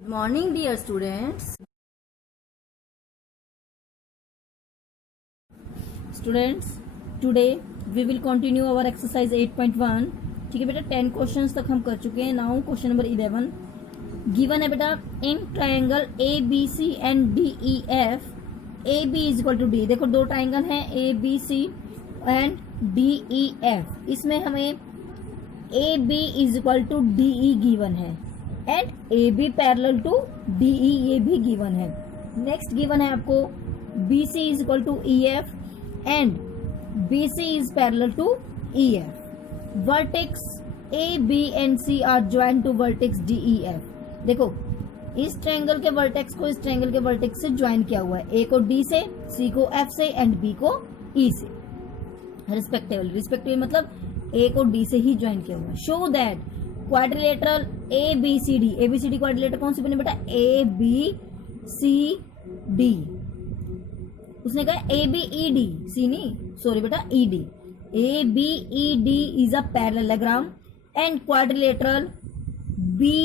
Good morning, dear students. Today we will continue our exercise 8.1. ठीक है बेटा, 10 questions तक हम कर चुके हैं. नाउ क्वेश्चन नंबर 11 गिवन है बेटा. In triangle A B C and D E F A B is equal to D. देखो दो ट्रायंगल हैं A B C and D E F. इसमें हमें A B is equal to D E given है and A B parallel to D E, ये भी given है. Next given है आपको B C is equal to E F and B C is parallel to E F. Vertex A B and C are join to vertex D E F. देखो इस triangle के vertex को इस triangle के vertex से join किया हुआ है. ए को डी से, सी को एफ से एंड बी को ई से रिस्पेक्टिवली मतलब ए को डी से ही ज्वाइन किया हुआ है. Show that quadrilateral A B C D quadrilateral कौन सी बने बेटा? A B C D. उसने कहा ए बी ई डी, सी नहीं सॉरी बेटा E D. A B E D is a parallelogram and quadrilateral B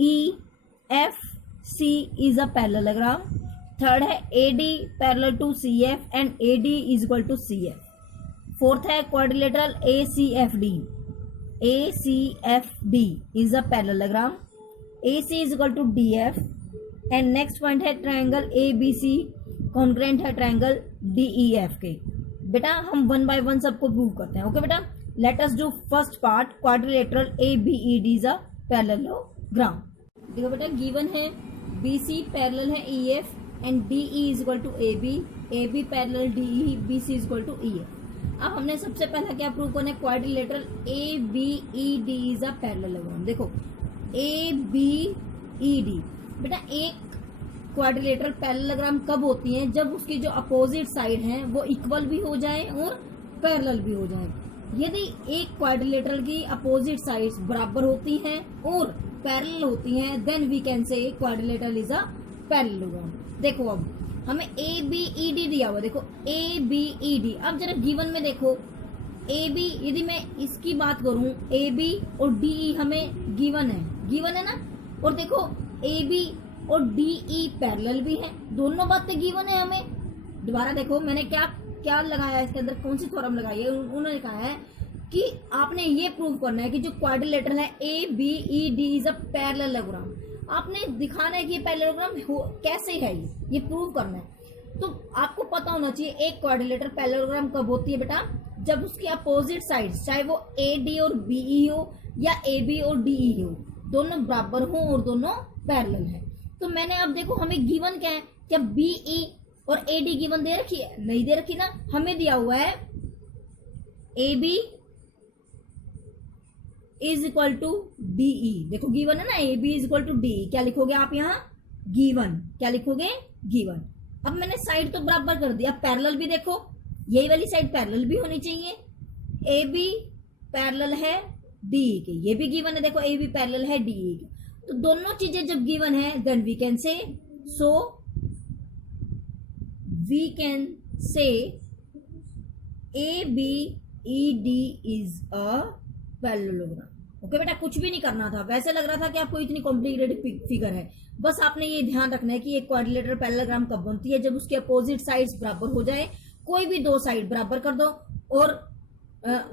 E F C is a parallelogram. Third है A D parallel to C F and A D is equal to C F. Fourth है quadrilateral A C F D. ACFD is a parallelogram. AC is equal to DF. And next point है triangle ABC congruent है triangle DEF के. बेटा हम one by one सबको prove करते हैं. Okay बेटा, let us do first part. Quadrilateral ABED is a parallelogram. देखो बेटा गिवन है BC पैरेलल है EF and DE is equal to AB. AB parallel DE, BC is equal to EF. अब हमने सबसे पहला क्या प्रूव करना है? Quadrilateral A B E D is a parallelogram. देखो ए बी ई डी बेटा एक क्वाड्रिलेटरल पैरेललोग्राम कब होती है? जब उसकी जो अपोजिट साइड है वो इक्वल भी हो जाए और पैरेलल भी हो जाए. यदि एक क्वाड्रिलेटरल की अपोजिट साइड्स बराबर होती हैं और पैरेलल होती हैं then we can say quadrilateral is a parallelogram. देखो अब हमें ए बी ई डी दिया हुआ. देखो ए बी ई डी. अब जरा गिवन में देखो ए बी, यदि मैं इसकी बात करूं ए बी और डी ई हमें गिवन है ना. और देखो ए बी और डी ई पैरेलल भी है. दोनों बातें गिवन है हमें. दोबारा देखो मैंने क्या क्या लगाया इसके अंदर, कौन सी थ्योरम लगाई है. उन्होंने कहा है कि आपने ये प्रूव करना है कि जो क्वाड्रिलेटरल है A B E D is a parallelogram. आपने दिखाना है कि ये पैरेललोग्राम कैसे है, ये प्रूव करना है. तो आपको पता होना चाहिए एक क्वाड्रिलेटरल पैरेललोग्राम कब होती है बेटा? जब उसकी अपोजिट साइड्स चाहे वो ए डी और बी ई हो या ए बी और डी ई हो, दोनों बराबर हो और दोनों पैरेलल है. तो मैंने अब देखो हमें गिवन क्या है? क्या बी ई और ए डी गिवन दे रखी है? नहीं दे रखी ना. हमें दिया हुआ है A B is equal to DE. देखो गिवन है ना A B is equal to DE. क्या लिखोगे आप यहाँ? गिवन. क्या लिखोगे? गिवन. अब मैंने साइड तो बराबर कर दिया. पैरेलल भी देखो, यही वाली साइड पैरेलल भी होनी चाहिए. ए बी पैरेलल है डीई के, ये भी गिवन है. देखो ए बी पैरेलल है डीई के. तो दोनों चीजें जब गिवन है then we can say A B E D is a parallelogram. Okay बेटा, कुछ भी नहीं करना था. वैसे लग रहा था कि आपको इतनी कॉम्प्लिकेटेड फिगर है. बस आपने ये ध्यान रखना है कि एक क्वाड्रिलेटरल पैरेललोग्राम कब बनती है? जब उसके अपोजिट साइड्स बराबर हो जाए. कोई भी दो साइड बराबर कर दो और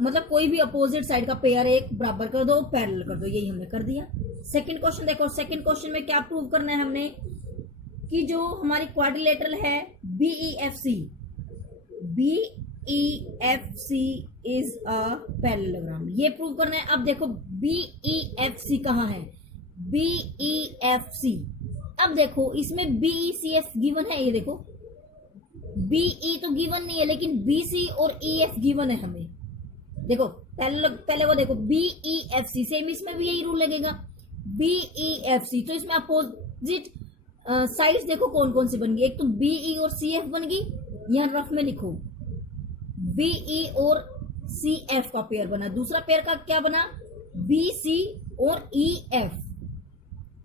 मतलब कोई भी अपोजिट साइड का पेयर एक बराबर कर दो, पैरेलल कर दो. यही हमने कर दिया. सेकंड क्वेश्चन देखो. सेकंड क्वेश्चन में क्या प्रूव करना है हमने? कि जो हमारी क्वाड्रिलेटरल है BEFC इज अ पैरेललोग्राम, ये प्रूव करना है. अब देखो BEFC कहाँ है? BEFC. अब देखो इसमें BECF गिवन है. ये देखो BE तो गिवन नहीं है लेकिन BC और EF गिवन है हमें. देखो पहले वो देखो BEFC. सेम इसमें भी यही रूल लगेगा. BEFC तो इसमें अपोजिट साइड्स देखो कौन कौन सी बन गई. एक तो BE और CF बन गई. यहाँ रफ में लिखो BE और CF का पेयर बना. दूसरा पेयर का क्या बना? BC और EF.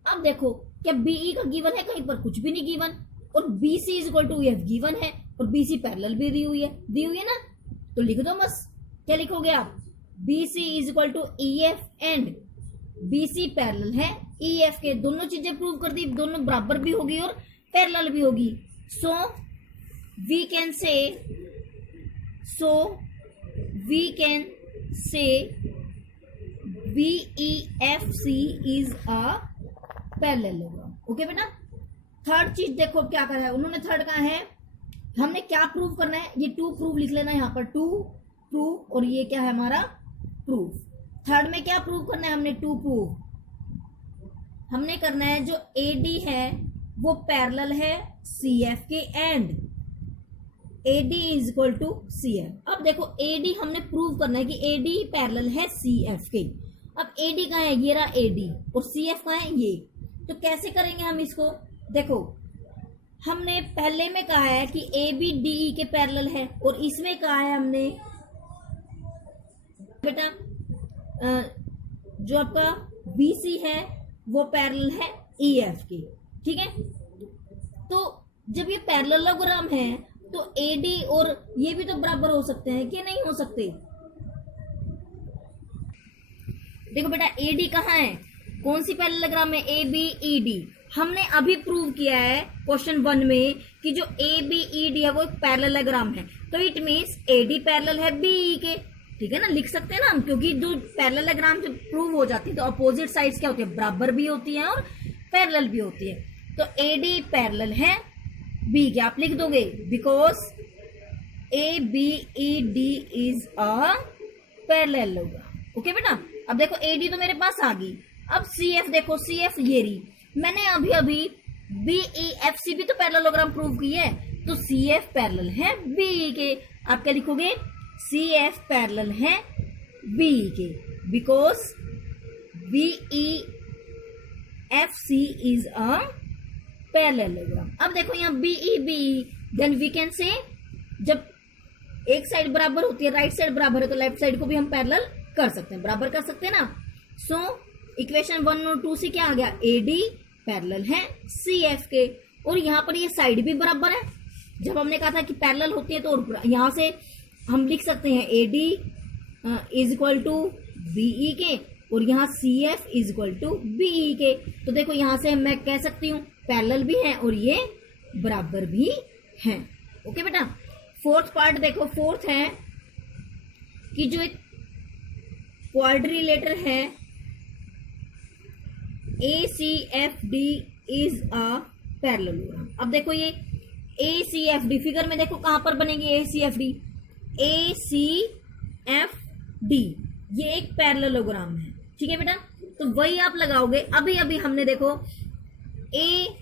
अब देखो क्या BE का गिवन है? कहीं पर कुछ भी नहीं गिवन. और BC is equal to EF given है और BC पैरेलल भी दी हुई है ना. तो लिख दो बस. क्या लिखोगे आप? BC is equal to EF and BC parallel है ई एफ के, दोनों चीजें प्रूव कर दी, दोनों बराबर भी होगी और पैरेलल भी होगी। So we can say BEFC is a parallelogram. Okay बेटा, थर्ड चीज देखो क्या करा है उन्होंने, थर्ड कहा है हमने क्या प्रूव करना है, ये टू प्रूव लिख लेना यहाँ पर, टू प्रूव, और ये क्या है हमारा प्रूफ। थर्ड में क्या प्रूव करना है हमने, टू प्रूव हमने करना है जो AD है वो पैरेलल है CF के and AD is equal to CF। अब देखो AD हमने प्रूव करना है कि AD पैरेलल है CF के। अब AD कहाँ है, ये रहा AD, और CF कहाँ है, ये। तो कैसे करेंगे हम इसको, देखो हमने पहले में कहा है कि AB DE के पैरेलल है, और इसमें कहा है हमने बेटा जो आपका BC है वो पैरेलल है EF के। ठीक है, तो जब ये पैरेललोग्राम है तो AD और ये भी तो बराबर हो सकते हैं कि नहीं हो सकते। देखो बेटा AD कहाँ है, कौन सी पैरेललोग्राम में, ABED। हमने अभी प्रूव किया है क्वेश्चन 1 में कि जो ABED है वो एक पैरेललोग्राम है, तो इट मीन्स AD पैरेलल है BE के। ठीक है ना, लिख सकते हैं ना हम, क्योंकि जो पैरेललोग्राम जब प्रूव हो जाती है तो अपोजिट साइड्स क्या होती है, बराबर भी होती है और पैरेलल भी होती है। तो AD पैरेलल है B के, आप लिख दोगे because ABED is a parallelogram. Okay बेटा, अब देखो AD तो मेरे पास आ गई, अब CF देखो, CF ये रही, मैंने अभी अभी BEFC भी तो पैरेललोग्राम प्रूव की है, तो CF पैरेलल है BE के। आप क्या लिखोगे, CF पैरेलल है BE के because BEFC is a parallelogram. अब देखो यहाँ BE देन वी कैन से, जब एक साइड बराबर होती है, राइट साइड बराबर है, तो लेफ्ट साइड को भी हम पैरेलल कर सकते हैं, बराबर कर सकते हैं ना। सो इक्वेशन 1 और 2 से क्या आ गया, AD पैरेलल है CF के, और यहाँ पर ये साइड भी बराबर है। जब हमने कहा था कि पैरेलल होती है तो यहाँ से हम लिख सकते हैं AD is equal to BE के, और यहाँ CF is equal to BE के। तो देखो यहाँ से मैं कह सकती हूँ पैरेलल भी है और ये बराबर भी है। ओके बेटा, फोर्थ पार्ट देखो, फोर्थ है कि जो एक क्वाड्रिलेटर है ACFD इज अ पैरेललोग्राम। अब देखो ये ACFD फिगर में देखो कहां पर बनेगी ACFD ये एक पैरेललोग्राम है। ठीक है बेटा, तो वही आप लगाओगे। अभी अभी हमने देखो ACFD,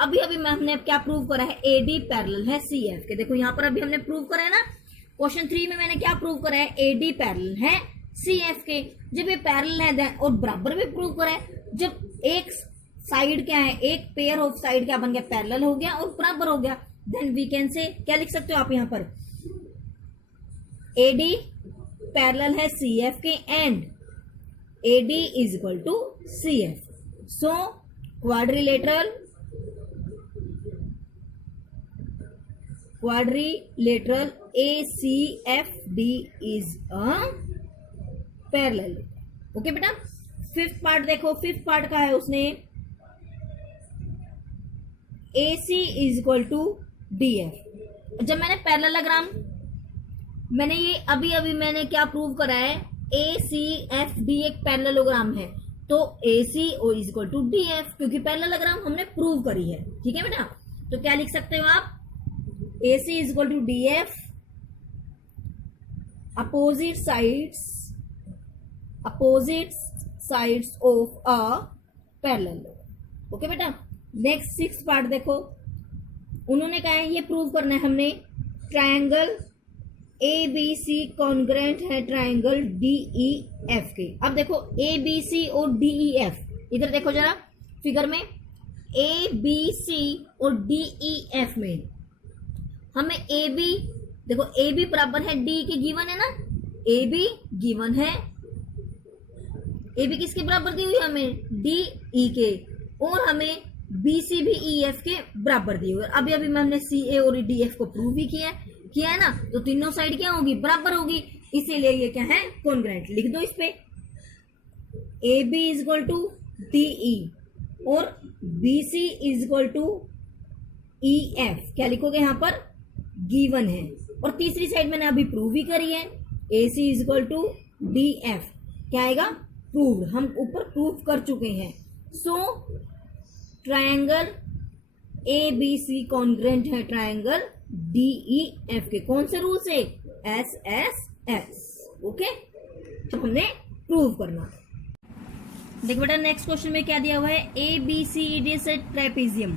अभी अभी हमने क्या प्रूव करा है, AD पैरेलल है CF के। देखो यहाँ पर अभी हमने प्रूव करा है ना, क्वेश्चन 3 में मैंने क्या प्रूव करा है, AD पैरेलल है CF के। जब ये पैरेलल है और बराबर भी प्रूव करा है, जब एक साइड क्या है, एक पेयर ऑफ साइड क्या बन गया, पैरेलल हो गया और बराबर हो गया, देन वी कैन से, क्या लिख सकते हो आप यहाँ पर, AD पैरेलल है CF के and AD is equal to CF। So quadrilateral ACFD is a parallel. Okay बेटा, फिफ्थ पार्ट देखो, फिफ्थ पार्ट का है उसने AC is equal to DF। जब मैंने पैरेललोग्राम, मैंने ये अभी अभी मैंने क्या प्रूव करा है, ACFD एक पैरेललोग्राम है, तो AC is equal to DF, क्योंकि पैरेललोग्राम हमने प्रूव करी है। ठीक है बेटा, तो क्या लिख सकते हो आप, AC is equal to DF, opposite sides of a parallelogram. Okay बेटा, नेक्स्ट सिक्स्थ पार्ट देखो, उन्होंने कहा है ये प्रूव करना है हमने, ट्रायंगल ABC कॉन्ग्रेंट है ट्रायंगल DEF के। अब देखो ABC और DEF, इधर देखो जरा फिगर में, ABC और DEF में हमें AB, देखो AB बराबर है D के, गिवन है ना, AB गिवन है, AB किसके बराबर दी हुई है हमें, DE के, और हमें BC भी EF के बराबर दी हुई है। अभी अभी हमने CA और DF को प्रूव भी किया है ना, तो तीनों साइड क्या होगी, बराबर होगी, इसीलिए ये क्या है, कॉन्ग्रेंट। लिख दो इस पे, A B is equal to D E और B C is equal to E F, क्या लिखोगे यहाँ पर, गिवन है। और तीसरी साइड मैंने अभी प्रूव ही करी है, A C is equal to D F, क्या आएगा, प्रूव, हम ऊपर प्रूव कर चुके हैं। So triangle A B C congruent है ट्रायंगल डी ई एफ के, कौन से रूल से, एस एस एस, ओके, तो हमने प्रूव करना। देखो बेटा नेक्स्ट क्वेश्चन में क्या दिया हुआ है, ए बी सी डी से ट्रेपेजियम,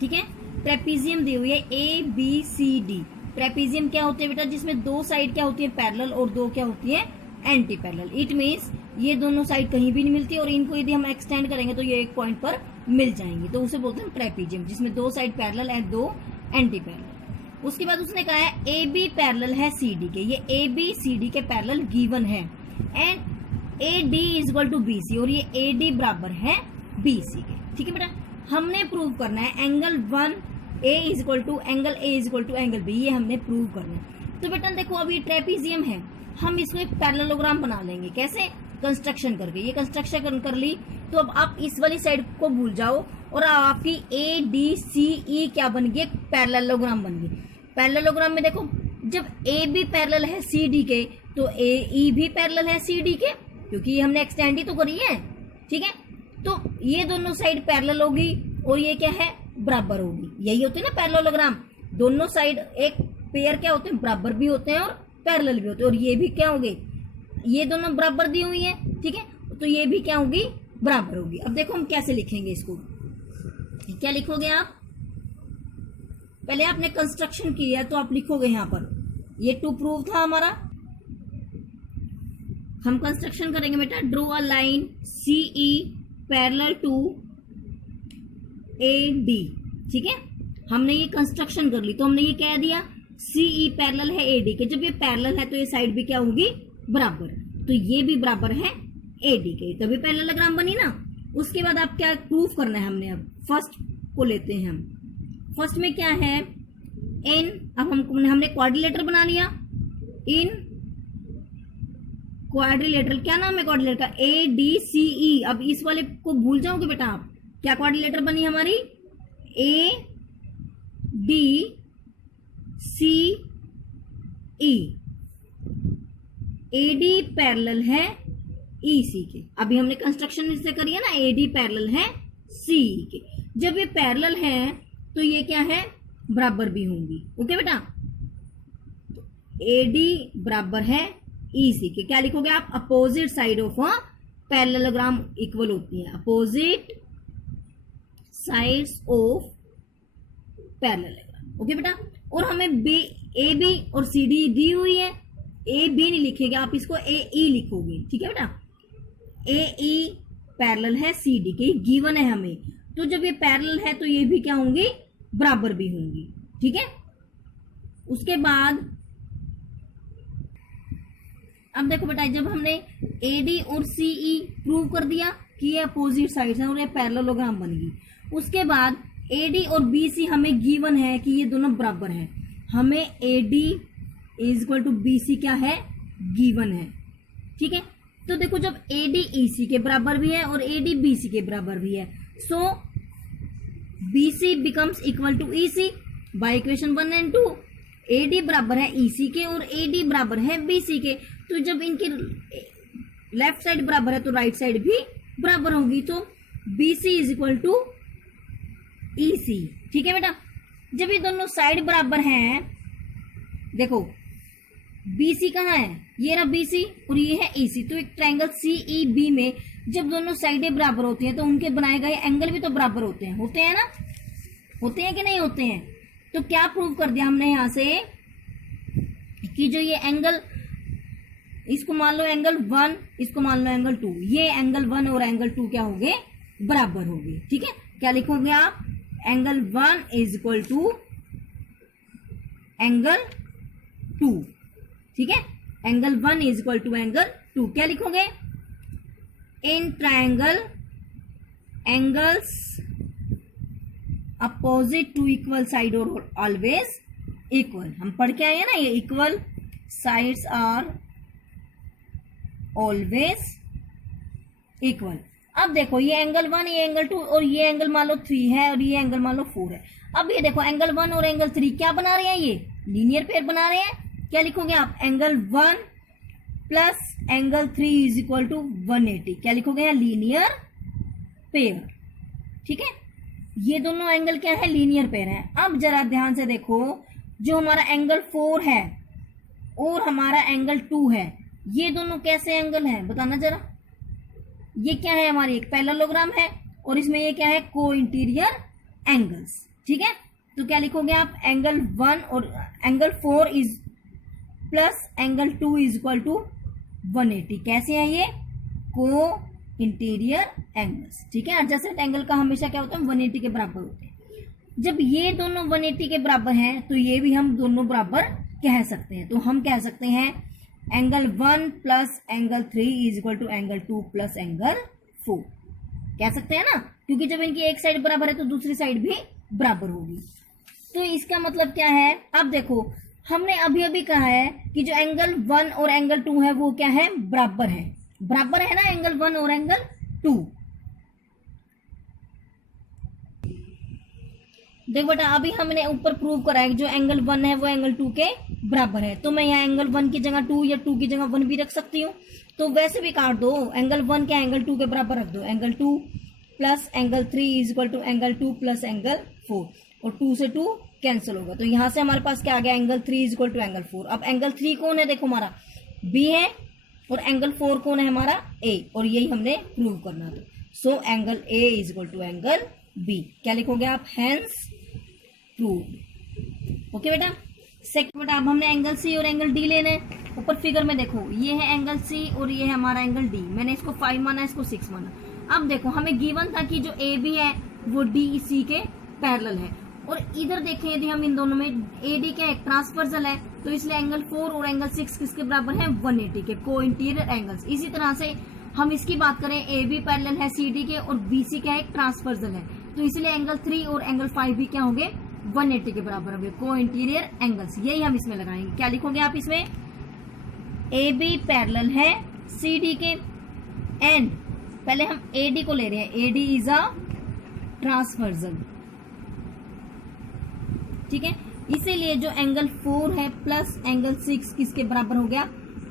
ठीक है, ट्रेपेजियम दी हुई है A B C D. Trapezium क्या होते हैं बेटा, जिसमें दो साइड क्या होती है पैरेलल और दो क्या होती है एंटी पैरेलल। इट मीन्स ये दोनों साइड कहीं भी नहीं मिलती और इनको यदि हम एक्सटेंड करेंगे तो ये एक पॉइंट पर मिल जाएंगे, तो उसे बोलते हैं ट्रेपेजियम, जिसमें दो साइड पैरेलल है, दो एंटी पैरेलल। उसके बाद उसने कहा है ए बी पैरेलल है सी डी के, ये ए बी सी डी के पैरेलल गिवन है, and A D is equal to B C, और ये ए डी बराबर है बी सी के, ठीक है बेटा। हमने प्रूव करना है angle 1 A is equal to angle A is equal to angle B, ये हमने प्रूव करना है। तो बेटा देखो अभी ट्रेपेजियम है, हम इसको एक पैरेललोग्राम बना लेंगे, कैसे, कंस्ट्रक्शन करके। ये कंस्ट्रक्शन कर ली तो अब आप इस वाली साइड को भूल जाओ और आपकी ए डी सी ई क्या बन गई, एक पैरेललोग्राम बन गई। पैरेललोग्राम में देखो जब ए बी पैरेलल है सी डी के तो ए ई भी पैरेलल है सी डी के, क्योंकि ये हमने एक्सटेंड ही तो करी है, ठीक है। तो ये दोनों साइड पैरेलल होगी और ये क्या है, बराबर होगी। यही होते हैं ना पैरेललोग्राम, दोनों साइड एक पेयर क्या होते हैं, बराबर भी होते हैं और पैरेलल भी होते हैं। और ये भी क्या होंगे, ये दोनों बराबर दी हुई है, ठीक है, तो ये भी क्या होगी, बराबर होगी। अब देखो हम कैसे लिखेंगे इसको, क्या लिखोगे आप, पहले आपने कंस्ट्रक्शन किया तो आप लिखोगे यहां पर, ये टू प्रूव था हमारा, हम कंस्ट्रक्शन करेंगे बेटा, draw a line C E parallel to A D, ठीक है। हमने ये कंस्ट्रक्शन कर ली तो हमने ये कह दिया सी ई पैरेलल है ए डी के, जब ये पैरेलल है तो ये साइड भी क्या होगी, बराबर, तो ये भी बराबर है ए डी के, तभी पैरेललोग्राम बनी ना। उसके बाद आप क्या प्रूव करना है, हमने अब फर्स्ट को लेते हैं हम। फर्स्ट में क्या है, इन, अब हमने क्वाड्रिलेटर बना लिया, इन क्वाड्रिलेटरल, क्या नाम है क्वाड्रिलेटर का, ए डी सी ई। अब इस वाले को भूल जाओगे बेटा आप, क्या क्वाड्रिलेटर बनी हमारी, A D C E, A D parallel है ई सी के। अभी हमने कंस्ट्रक्शन इससे करी है ना, ए डी पैरेलल है सी के, जब ये पैरेलल है तो ये क्या है, बराबर भी होंगी, ओके बेटा। ए डी बराबर है ई सी के, क्या लिखोगे आप, opposite side of a parallelogram equal होती है, opposite sides of parallelogram, okay बेटा। और हमें बी, ए बी और सी डी दी हुई है, ए बी नहीं लिखेगा आप, इसको ए ई लिखोगे, ठीक है बेटा। ए ई पैरेलल है सी डी के, गिवन है हमें, तो जब ये पैरेलल है तो ये भी क्या होंगी, बराबर भी होंगी, ठीक है। उसके बाद अब देखो बेटा, जब हमने ए डी और सी ई प्रूव कर दिया कि ये अपोजिट साइड्स हैं और ये पैरेललोग्राम बन गई, उसके बाद ए डी और बी सी हमें गिवन है कि ये दोनों बराबर है, हमें A D is equal to B C क्या है, गिवन है, ठीक है। तो देखो जब ए डी ई सी के बराबर भी है और ए डी बी सी के बराबर भी है, so B C becomes equal to E C by equation 1 and 2। A D बराबर है ई सी के और ए डी बराबर है बी सी के, तो जब इनकी लेफ्ट साइड बराबर है तो राइट साइड भी बराबर होगी, तो B C is equal to E C, ठीक है बेटा। जब ये दोनों साइड बराबर हैं, देखो बी सी कहाँ है, ये रहा बी सी और ये है ई सी, तो एक ट्रायंगल सी ई बी में जब दोनों साइडें बराबर होती हैं तो उनके बनाए गए एंगल भी तो बराबर होते हैं ना, होते हैं कि नहीं होते हैं। तो क्या प्रूव कर दिया हमने यहां से कि जो ये एंगल, इसको मान लो एंगल 1, इसको मान लो एंगल 2, ये एंगल 1 और एंगल 2 क्या हो गए, बराबर हो गए, ठीक है। क्या लिखोगे आप, angle 1 is equal to angle 2, ठीक है। Angle 1 is equal to angle 2, क्या लिखोगे, in triangle angles opposite to equal side और ऑलवेज इक्वल, हम पढ़ के आए हैं ना, ये equal sides are always equal. अब देखो ये एंगल 1, ये एंगल 2 और ये एंगल मान लो 3 है और ये एंगल मान लो 4 है। अब ये देखो एंगल 1 और एंगल 3 क्या बना रहे हैं, ये लीनियर पेयर बना रहे हैं। क्या लिखोगे आप, angle 1 plus angle 3 is equal to 180। क्या लिखोगे यहाँ, लीनियर पेयर। ठीक है, ये दोनों एंगल क्या है, लीनियर पेयर है। अब जरा ध्यान से देखो, जो हमारा एंगल 4 है और हमारा एंगल 2 है, ये दोनों कैसे एंगल है बताना जरा। ये क्या है, हमारी एक पैरेललोग्राम है और इसमें ये क्या है, को इंटीरियर एंगल्स। ठीक है, तो क्या लिखोगे आप, एंगल 1 और angle 4 is plus angle 2 is equal to 180। कैसे है ये, को इंटीरियर एंगल्स। ठीक है, एडजेसेंट एंगल का हमेशा क्या होता है, 180 के बराबर होते हैं। जब ये दोनों 180 के बराबर हैं तो ये भी हम दोनों बराबर कह सकते हैं। तो हम कह सकते हैं angle 1 plus angle 3 is equal to angle 2 plus angle 4। कह सकते हैं ना, क्योंकि जब इनकी एक साइड बराबर है तो दूसरी साइड भी बराबर होगी। तो इसका मतलब क्या है, अब देखो हमने अभी अभी कहा है कि जो एंगल 1 और एंगल 2 है वो क्या है, बराबर है। बराबर है ना एंगल 1 और एंगल 2। देखो बेटा, अभी हमने ऊपर प्रूव करा है कि जो एंगल 1 है वो एंगल 2 के बराबर है। तो मैं यहाँ एंगल 1 की जगह 2 या 2 की जगह 1 भी रख सकती हूँ। तो वैसे भी काट दो, एंगल 1 क्या एंगल 2 के बराबर रख दो। Angle 2 plus angle 3 is equal to angle 2 plus angle 4 और 2 से 2 कैंसिल होगा। तो यहां से हमारे पास क्या आ गया, angle 3 is equal to angle 4। अब एंगल 3 कौन है, देखो हमारा बी है और एंगल 4 कौन है, हमारा ए। और यही हमने प्रूव करना था। So angle A is equal to angle B. क्या लिखोगे आप, हेंस प्रूव। ओके बेटा। सेकंड बेटा, अब हमने एंगल सी और एंगल डी लेने। ऊपर फिगर में देखो, ये है एंगल सी और ये है हमारा एंगल डी। मैंने इसको 5 माना, इसको 6 माना। अब देखो हमें गिवन था कि जो ए बी है वो डी सी के पैरेलल है। और इधर देखें यदि हम इन दोनों में, ए डी क्या है, ट्रांसवर्सल है, तो इसलिए एंगल 4 और एंगल 6 किसके बराबर है, 180 के, को इंटीरियर एंगल्स। इसी तरह से हम इसकी बात करें, ए बी पैरेलल है सी डी के और बी सी क्या है, ट्रांसवर्सल है, तो इसलिए एंगल 3 और एंगल 5 भी क्या होंगे, 180 के बराबर होंगे, को इंटीरियर एंगल्स। यही हम इसमें लगाएंगे। क्या लिखोगे आप इसमें, ए बी पैरेलल है सी डी के एंड पहले हम ए डी को ले रहे हैं, ए डी इज अ ट्रांसवर्सल। ठीक है, इसीलिए जो एंगल 4 है प्लस एंगल 6 किसके बराबर हो गया,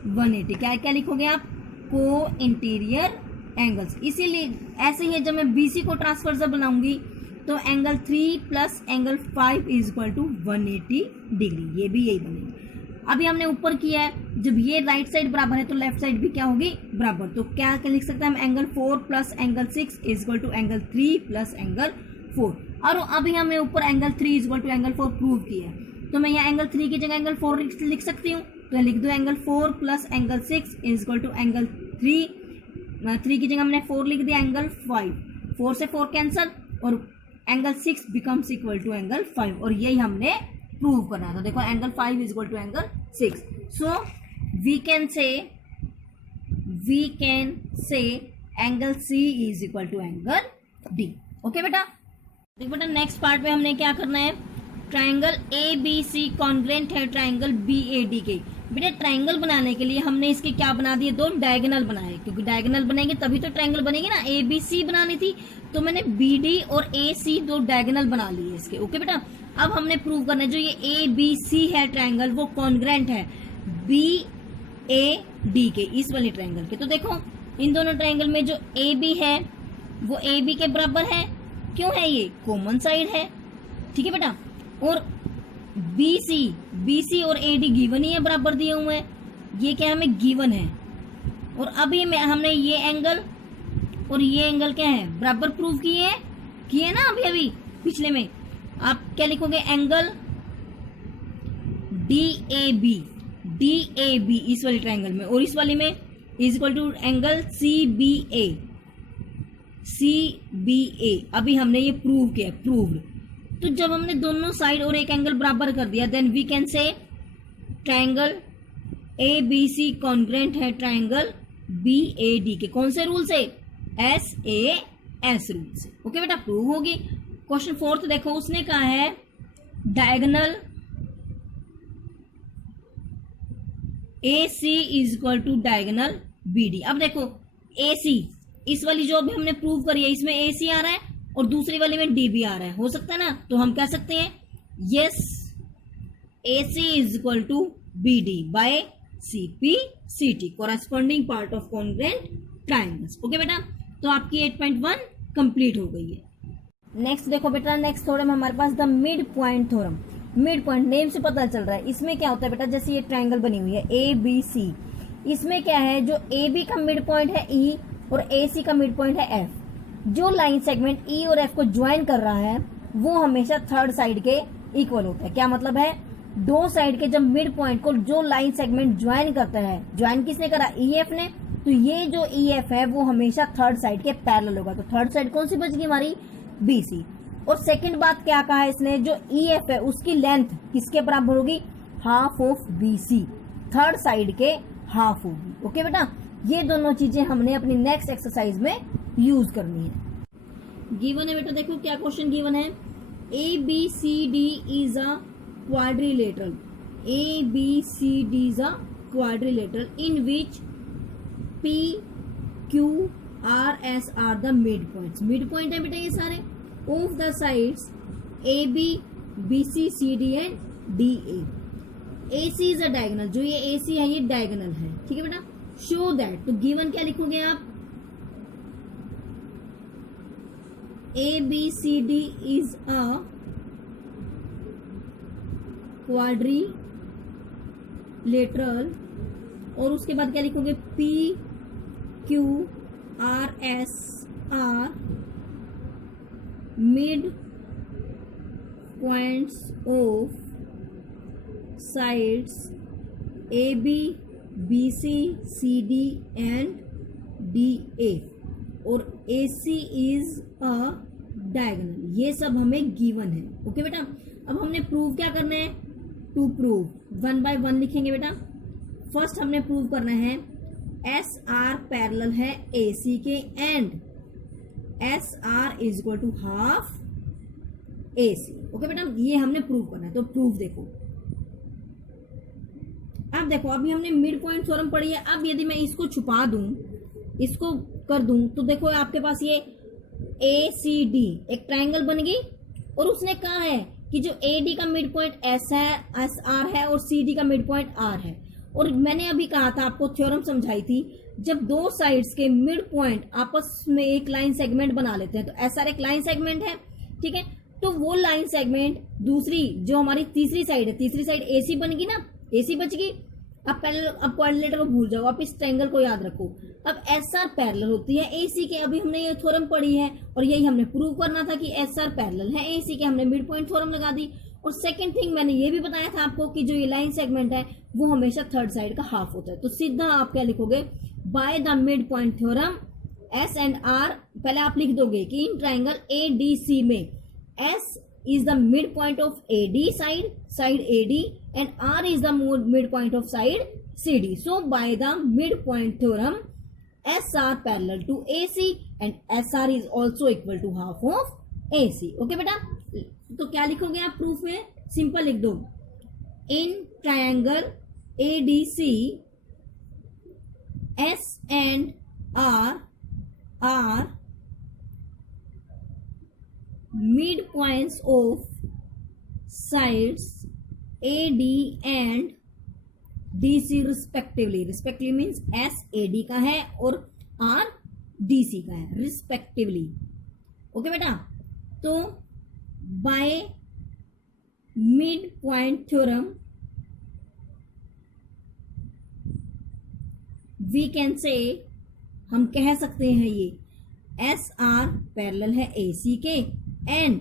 180। क्या क्या लिखोगे आप, को इंटीरियर एंगल्स। इसीलिए ऐसे ही जब मैं बीसी को ट्रांसवर्सल बनाऊंगी तो angle 3 plus angle 5 is equal to 180 degree. ये भी यही बनेगी। अभी हमने ऊपर किया है, जब ये राइट साइड बराबर है तो लेफ्ट साइड भी क्या होगी, बराबर। तो क्या लिख सकते हैं हम, angle 4 plus angle 6 is equal to angle 3 plus angle 4। और अभी हमने ऊपर angle 3 is equal to angle 4 prove किया है, तो मैं यहाँ एंगल 3 की जगह एंगल 4 लिख सकती हूँ। तो लिख दो angle 4 plus angle 6 is equal to angle 3 की जगह हमने 4 लिख दिया, एंगल 5, 4 से 4 कैंसल और angle 6 becomes equal to angle 5। और यही हमने प्रूव करना था। देखो angle 5 is equal to angle 6। So we can say angle C is equal to angle D. Okay बेटा। देखो बेटा, नेक्स्ट पार्ट में हमने क्या करना है, triangle A B C congruent है ट्राइंगल बी ए डी के। बेटा ट्राइंगल बनाने के लिए हमने इसके क्या बना दिए, 2 डायगोनल बनाए, क्योंकि डायगोनल बनेंगे तभी तो ट्राइंगल बनेगी ना। ए बी सी बनानी थी तो मैंने बी डी और ए सी 2 डायगोनल बना लिए इसके। ओके बेटा, अब हमने प्रूव करना है जो ये ए बी सी है ट्राइंगल वो कॉन्ग्रेंट है बी ए डी के, इस वाले ट्राइंगल के। तो देखो इन दोनों ट्राइंगल में जो ए बी है वो ए बी के बराबर है। क्यों है, ये कॉमन साइड है। ठीक है बेटा। और बी सी और ए डी गिवन ही है, बराबर दिए हुए हैं, ये क्या हमें गिवन है। और अभी हमने ये एंगल और ये एंगल क्या है, बराबर प्रूव किए ना अभी पिछले में। आप क्या लिखोगे, एंगल डी ए बी इस वाले ट्राइंगल में, और इस वाले में is equal to angle C B A. अभी हमने ये प्रूव किया, प्रूव्ड। तो जब हमने दोनों साइड और एक एंगल बराबर कर दिया, then we can say triangle A B C congruent है ट्राइंगल बी ए डी के। कौन से रूल से, एस रूल से। ओके बेटा, प्रूव होगी। क्वेश्चन 4 देखो, उसने कहा है diagonal A C is equal to diagonal B D. अब देखो ए सी इस वाली जो अभी हमने प्रूव करी है इसमें ए सी आ रहा है और दूसरी वाली में डी बी आ रहा है, हो सकता है ना। तो हम कह सकते हैं yes A C is equal to B D by C P C T, corresponding part of congruent triangles. Okay बेटा, तो आपकी 8.1 कंप्लीट हो गई है। नेक्स्ट देखो बेटा, नेक्स्ट थ्योरम हमारे पास the mid point theorem. Midpoint name से पता चल रहा है, इसमें क्या होता है बेटा, जैसे ये ट्रायंगल बनी हुई है ए बी सी, इसमें क्या है, जो ए बी का मिड पॉइंट है ई और ए सी का मिड पॉइंट है एफ। जो लाइन सेगमेंट ई और एफ को ज्वाइन कर रहा है वो हमेशा थर्ड साइड के इक्वल होता है। क्या मतलब है, दो साइड के जब मिड पॉइंट को जो लाइन सेगमेंट ज्वाइन करता है, ज्वाइन किसने करा, ई एफ ने, तो ये जो ई एफ है वो हमेशा थर्ड साइड के पैरेलल होगा। तो थर्ड साइड कौन सी बच गई हमारी, बी सी। और सेकंड बात क्या कहा है इसने, जो ई एफ है उसकी लेंथ किसके बराबर होगी, half of B C, third side के हाफ होगी। ओके बेटा, ये दोनों चीजें हमने अपनी नेक्स्ट एक्सरसाइज में यूज करनी है। गिवन है बेटा, देखो क्या क्वेश्चन गिवन है, A B C D is a quadrilateral, A B C D is a quadrilateral in which P Q R S are the mid points. Mid point है बेटा ये सारे of the sides A B B C C D and D A. A C is a diagonal, जो ये ए सी है ये diagonal है, ठीक है बेटा। शो दैट, तो गिवन क्या लिखोगे आप, A B C D is a quadrilateral, और उसके बाद क्या लिखोगे, P Q R S are mid points of sides A B B C C D and D A, और A C is a diagonal. ये सब हमें गिवन है। ओके बेटा, अब हमने प्रूव क्या करना है, टू प्रूव 1 by 1 लिखेंगे बेटा। फर्स्ट हमने प्रूव करना है एस आर पैरेलल है ए सी के and S R is equal to half A C. Okay बेटा, ये हमने प्रूव करना है। तो प्रूफ देखो, अब देखो अभी हमने मिड पॉइंट थ्योरम पढ़ी है। अब यदि मैं इसको छुपा दूं, इसको कर दूं, तो देखो आपके पास ये ए सी डी एक ट्रायंगल बन गई, और उसने कहा है कि जो ए डी का मिड पॉइंट एस है, एस आर है, और सी डी का मिड पॉइंट आर है। और मैंने अभी कहा था, आपको थ्योरम समझाई थी, जब दो साइड्स के मिड पॉइंट आपस में एक लाइन सेगमेंट बना लेते हैं, तो एस आर एक लाइन सेगमेंट है, ठीक है। तो वो लाइन सेगमेंट दूसरी जो हमारी तीसरी साइड है, तीसरी साइड ए सी बन गई ना, ए सी बच गई। अब पैरेलल, अब क्वाड्रिलेटरल को भूल जाओ, आप इस ट्रायंगल को याद रखो। अब एस आर पैरेलल होती है ए सी के, अभी हमने ये थ्योरम पढ़ी है और यही हमने प्रूव करना था कि एस आर पैरेलल है ए सी के, हमने मिड पॉइंट थ्योरम लगा दी। और सेकंड थिंग मैंने ये भी बताया था आपको कि जो ये लाइन सेगमेंट है वो हमेशा थर्ड साइड का हाफ होता है। तो सीधा आप क्या लिखोगे, by the mid point theorem S and R, पहले आप लिख दोगे कि इन ट्रायंगल ए डी सी में S is the midpoint of AD side AD, and R is the midpoint of side CD. So by the midpoint theorem, SR parallel to AC and SR is also equal to half of AC. Okay बेटा, तो क्या लिखोगे आप proof में, simple लिख दो, in triangle ADC S and R are midpoints of sides AD and DC respectively. Respectively means S AD का है और R DC का है, respectively. ओके बेटा, तो by midpoint theorem we can say, हम कह सकते हैं ये एस आर पैरेलल है ए सी के and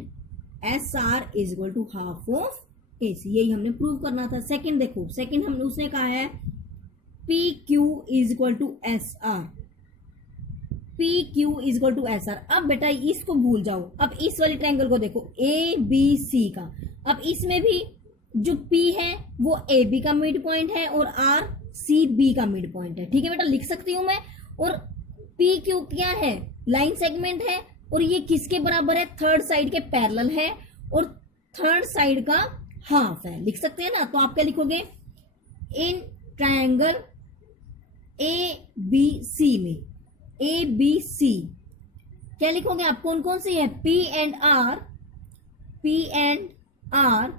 S R is equal to half of A C, यही हमने प्रूव करना था। सेकंड देखो, सेकंड हमने उसने कहा है P Q is equal to S R, P Q is equal to S R. अब बेटा इसको भूल जाओ, अब इस वाली ट्रायंगल को देखो ए बी सी का, अब इसमें भी जो पी है वो ए बी का मिड पॉइंट है और आर सी बी का मिड पॉइंट है, ठीक है बेटा, लिख सकती हूं मैं। और पी क्यू क्या है, लाइन सेगमेंट है, और ये किसके बराबर है, थर्ड साइड के पैरेलल है और थर्ड साइड का हाफ है, लिख सकते हैं ना। तो आप क्या लिखोगे, इन ट्रायंगल ए बी सी में ए बी सी, क्या लिखोगे आप? कौन कौन सी है? P and R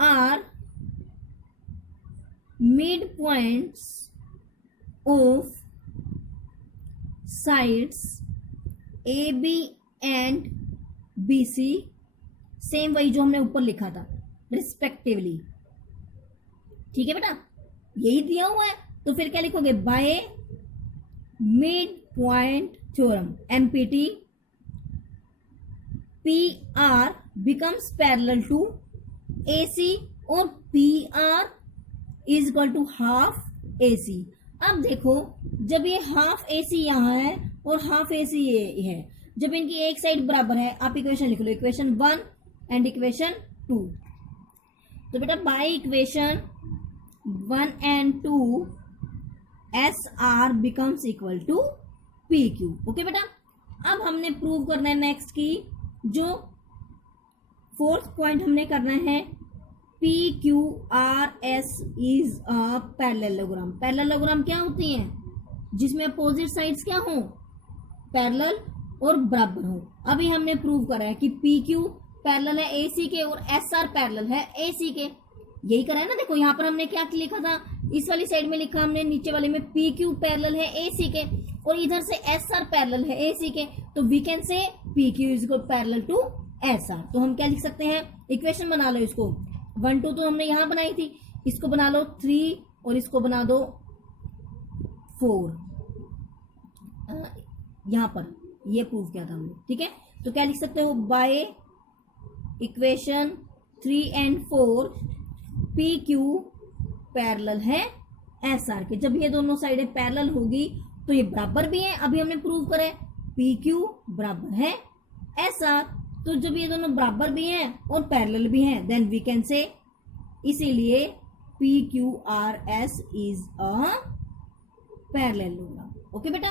are mid points of sides A B and B C, same वही जो हमने ऊपर लिखा था, रिस्पेक्टिवली। ठीक है बेटा, यही दिया हुआ है, तो फिर क्या लिखोगे? By mid point theorem, MPT, P R becomes parallel to A C और P R is equal to half A C. अब देखो, जब ये हाफ ए सी यहां है और हाफ ए सी ये है, जब इनकी एक साइड बराबर है, आप इक्वेशन लिख लो, इक्वेशन 1 एंड इक्वेशन 2। तो बेटा by equation 1 and 2 S R becomes equal to P Q. Okay बेटा, अब हमने प्रूव करना है नेक्स्ट की, जो फोर्थ पॉइंट हमने करना है, P Q R S is a parallelogram. Parallelogram क्या होती हैं? जिसमें अपोजिट साइड्स क्या हो? पैरेलल और बराबर हो। अभी हमने प्रूव करा है कि पी क्यू पैरेलल है ए सी के और एस आर पैरेलल है ए सी के, यही करा है ना। देखो यहाँ पर हमने क्या लिखा था, इस वाली साइड में लिखा हमने, नीचे वाले में पी क्यू पैरेलल है ए सी के और इधर से एस आर पैरेलल है ए सी के, तो we can say P Q is equal parallel to S R. तो हम क्या लिख सकते हैं? इक्वेशन बना लो इसको, 1 2 तो हमने यहां बनाई थी, इसको बना लो 3 और इसको बना दो 4, यहां पर ये प्रूव किया था हमने। ठीक है, तो क्या लिख सकते हो? By equation 3 and 4 P Q parallel है एस आर के। जब ये दोनों साइडें पैरेलल होगी तो ये बराबर भी है, अभी हमने प्रूव करा है पी क्यू बराबर है एस आर। तो जब ये दोनों बराबर भी हैं और पैरेलल भी हैं, देन वी कैन से, इसीलिए P Q R S is a parallelogram. Okay बेटा।